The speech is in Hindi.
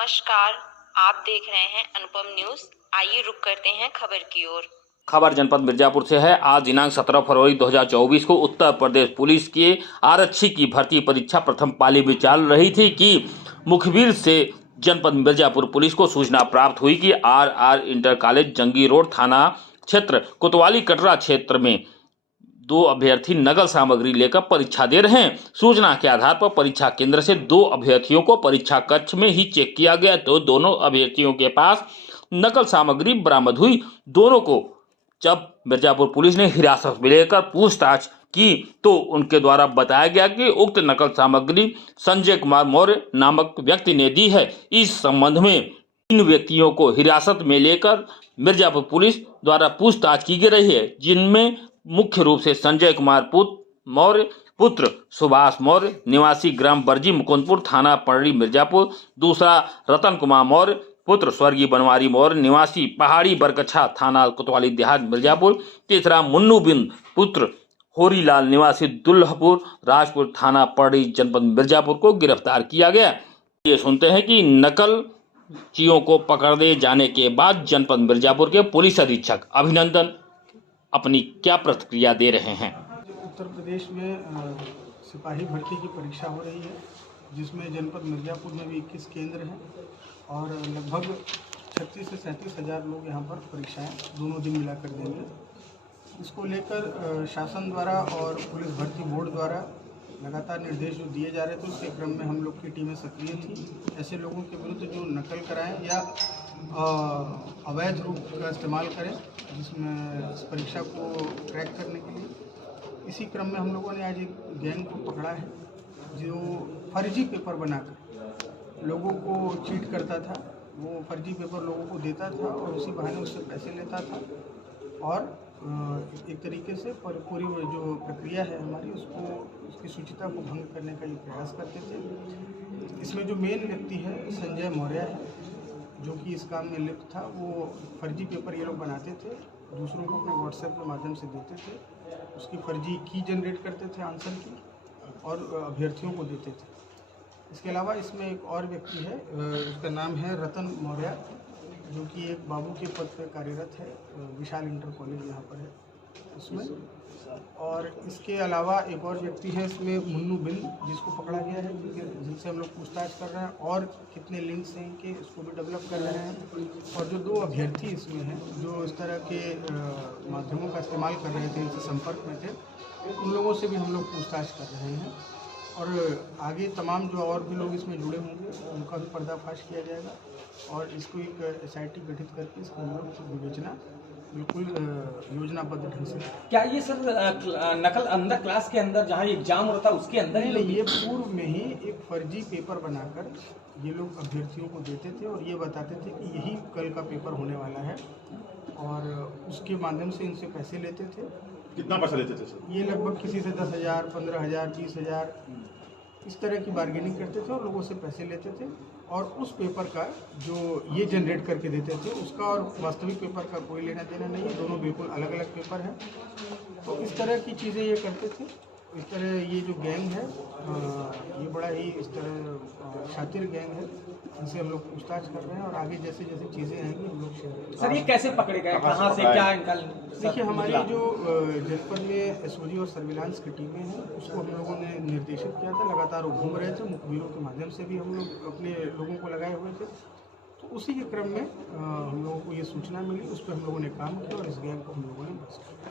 नमस्कार, आप देख रहे हैं अनुपम न्यूज। आइए रुक करते हैं खबर की ओर। खबर जनपद मिर्जापुर से है। आज दिनांक 17 फरवरी 2024 को उत्तर प्रदेश पुलिस के आरक्षी की भर्ती परीक्षा प्रथम पाली में चल रही थी कि मुखबिर से जनपद मिर्जापुर पुलिस को सूचना प्राप्त हुई कि R inter college Jangi road थाना क्षेत्र कोतवाली कटरा क्षेत्र में 2 अभ्यर्थी नकल सामग्री लेकर परीक्षा दे रहे हैं। सूचना के आधार पर परीक्षा केंद्र से 2 अभ्यर्थियों को परीक्षा कक्ष में ही चेक किया गया तो दोनों अभ्यर्थियों के पास नकल सामग्री बरामद हुई। दोनों को जब मिर्जापुर पुलिस ने हिरासत में लेकर पूछताछ की तो उनके द्वारा बताया गया कि उक्त नकल सामग्री संजय कुमार मौर्य नामक व्यक्ति ने दी है। इस संबंध में इन व्यक्तियों को हिरासत में लेकर मिर्जापुर पुलिस द्वारा पूछताछ की रही है, जिनमें मुख्य रूप से संजय कुमार मौर्य पुत्र सुभाष मौर्य निवासी ग्राम बरजी मुकुंदपुर थाना पड़री मिर्जापुर, दूसरा रतन कुमार मौर्य पुत्र स्वर्गीय बनवारी मौर्य निवासी पहाड़ी बरकछा थाना कोतवाली देहात मिर्जापुर, तीसरा मुन्नू बिंद पुत्र होरीलाल निवासी दुल्हपुर राजपुर थाना पड़री जनपद मिर्जापुर को गिरफ्तार किया गया। ये सुनते हैं कि नकल चीजों को पकड़े जाने के बाद जनपद मिर्जापुर के पुलिस अधीक्षक अभिनंदन अपनी क्या प्रतिक्रिया दे रहे हैं। उत्तर प्रदेश में सिपाही भर्ती की परीक्षा हो रही है, जिसमें जनपद मिर्जापुर में भी 21 केंद्र हैं और लगभग 36 से 37 हज़ार लोग यहाँ पर परीक्षाएं दोनों दिन मिलाकर देंगे। इसको लेकर शासन द्वारा और पुलिस भर्ती बोर्ड द्वारा लगातार निर्देश जो दिए जा रहे थे, उसके क्रम में हम लोग की टीमें सक्रिय थी। ऐसे लोगों के विरुद्ध जो नकल कराएं या अवैध रूप का इस्तेमाल करें जिसमें इस परीक्षा को क्रैक करने के लिए, इसी क्रम में हम लोगों ने आज एक गैंग को पकड़ा है जो फर्जी पेपर बनाकर लोगों को चीट करता था। वो फर्जी पेपर लोगों को देता था और उसी बहाने उससे पैसे लेता था और एक तरीके से पूरी जो प्रक्रिया है हमारी उसकी शुचिता को भंग करने का ये प्रयास करते थे। इसमें जो मेन व्यक्ति है संजय मौर्य है, जो कि इस काम में लिप्त था। वो फर्जी पेपर ये लोग बनाते थे, दूसरों को अपने व्हाट्सएप के माध्यम से देते थे, उसकी फर्जी की जनरेट करते थे आंसर की और अभ्यर्थियों को देते थे। इसके अलावा इसमें एक और व्यक्ति है, उसका नाम है रतन मौर्य, जो कि एक बाबू के पद पर कार्यरत है, विशाल इंटर कॉलेज यहाँ पर है उसमें। और इसके अलावा एक और व्यक्ति है इसमें मुन्नू बिंद, जिसको पकड़ा गया है, जिनसे हम लोग पूछताछ कर रहे हैं और कितने लिंक्स हैं इनके इसको भी डेवलप कर रहे हैं। और जो 2 अभ्यर्थी इसमें हैं जो इस तरह के माध्यमों का इस्तेमाल कर रहे थे, इनसे संपर्क में थे, उन लोगों से भी हम लोग पूछताछ कर रहे हैं और आगे तमाम जो और भी लोग इसमें जुड़े होंगे उनका भी पर्दाफाश किया जाएगा और इसको एक SIT गठित करके इसको हम लोग विवेचना बिल्कुल योजनाबद्ध ढंग से। क्या ये सर नकल अंदर क्लास के अंदर जहाँ एग्जाम होता है उसके अंदर ही ये पूर्व में ही एक फर्जी पेपर बनाकर ये लोग अभ्यर्थियों को देते थे और ये बताते थे कि यही कल का पेपर होने वाला है और उसके माध्यम से इनसे पैसे लेते थे। कितना पैसा लेते थे सर? ये लगभग किसी से 10,000, 15,000, 20,000 इस तरह की बार्गेनिंग करते थे और लोगों से पैसे लेते थे और उस पेपर का जो ये जनरेट करके देते थे उसका और वास्तविक पेपर का कोई लेना देना नहीं है, दोनों बिल्कुल अलग अलग पेपर हैं। तो इस तरह की चीज़ें ये करते थे। इस तरह ये जो गैंग है ये बड़ा ही इस तरह शातिर गैंग है, जिनसे हम लोग पूछताछ कर रहे हैं और आगे जैसे जैसे चीज़ें आएंगी हम लोग शेयर करेंगे। सर ये कैसे पकड़े गए, कहाँ से, क्या इनका? देखिए, हमारी जो जनपद में SOG और सर्विलांस की टीमें हैं उसको हम लोगों ने निर्देशित किया था। लगातार वो घूम रहे थे, मुखबिरों के माध्यम से भी हम लोग अपने लोगों को लगाए हुए थे। तो उसी के क्रम में हम लोगों को ये सूचना मिली, उस पर हम लोगों ने काम किया और इस गैंग को हम लोगों ने बचा।